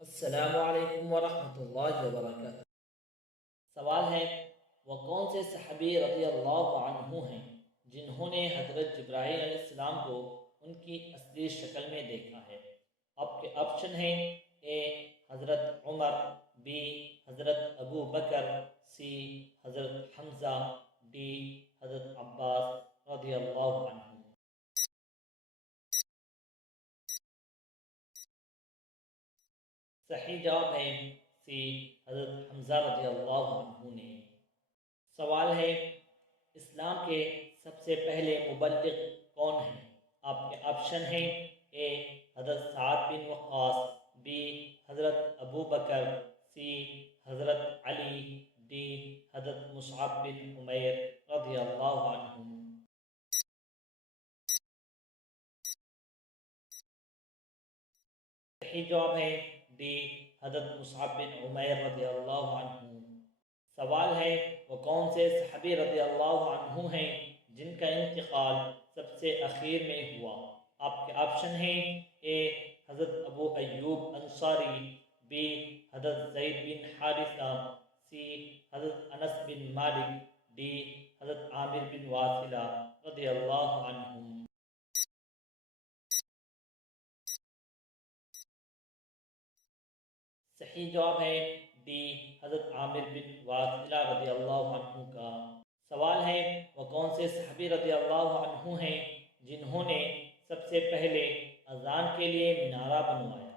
السلام علیکم ورحمۃ اللہ وبرکاتہ۔ سوال ہے، وہ کون سے صحابی رضی اللہ عنہ ہیں جنہوں نے حضرت جبرائیل علیہ السلام کو ان کی اصلی شکل میں دیکھا ہے؟ آپ کے آپشن ہیں: اے حضرت عمر، بی حضرت ابو بکر، سی حضرت حمزہ، ڈی حضرت عباس رضی اللہ عنہ۔ صحیح جواب ہے سی حضرت حمزہ رضی اللہ عنہ نے۔ سوال ہے، اسلام کے سب سے پہلے مبلغ کون ہیں؟ آپ کے آپشن ہیں: اے حضرت سعد بن وقاص، بی حضرت ابو بکر، سی حضرت علی، ڈی حضرت مصعب بن عمیر رضی اللہ عنہم۔ صحیح جواب ہے ڈی حضرت مصعب بن عمیر رضی اللہ عنہ۔ سوال ہے، وہ کون سے صحابی رضی اللہ عنہ ہیں جن کا انتقال سب سے اخیر میں ہوا؟ آپ کے آپشن ہیں: اے حضرت ابو ایوب انصاری، بی حضرت زید بن حارثہ، سی حضرت انس بن مالک، ڈی حضرت عامر بن واصلہ رضی اللہ عنہم۔ صحیح جواب ہے ڈی حضرت عامر بن واصلہ رضی اللہ عنہ کا۔ سوال ہے، وہ کون سے صحابی رضی اللہ عنہ ہیں جنہوں نے سب سے پہلے اذان کے لیے مینارہ بنوایا؟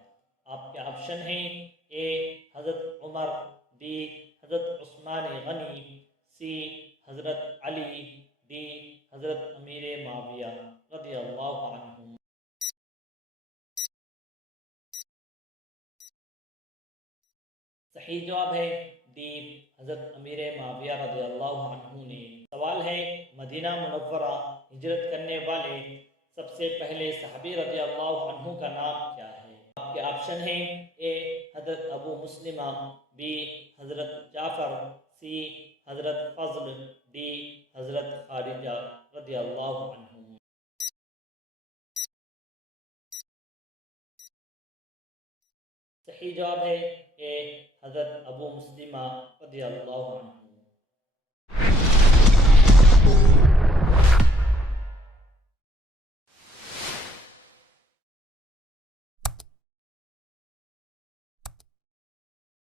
آپ کے آپشن ہیں: اے حضرت عمر، بی حضرت عثمان غنی، سی حضرت علی، ڈی حضرت امیر معاویہ رضی اللہ عنہم۔ صحیح جواب ہے ڈی حضرت امیر معاویہ رضی اللہ عنہ نے۔ سوال ہے، مدینہ منورہ ہجرت کرنے والے سب سے پہلے صحابی رضی اللہ عنہ کا نام کیا ہے؟ آپ کے آپشن ہیں: اے حضرت ابو مسلمہ، بی حضرت جعفر، سی حضرت فضل، ڈی حضرت خارجہ رضی اللہ عنہ۔ صحیح جواب ہے اے حضرت ابو مسلمہ رضی اللہ عنہ۔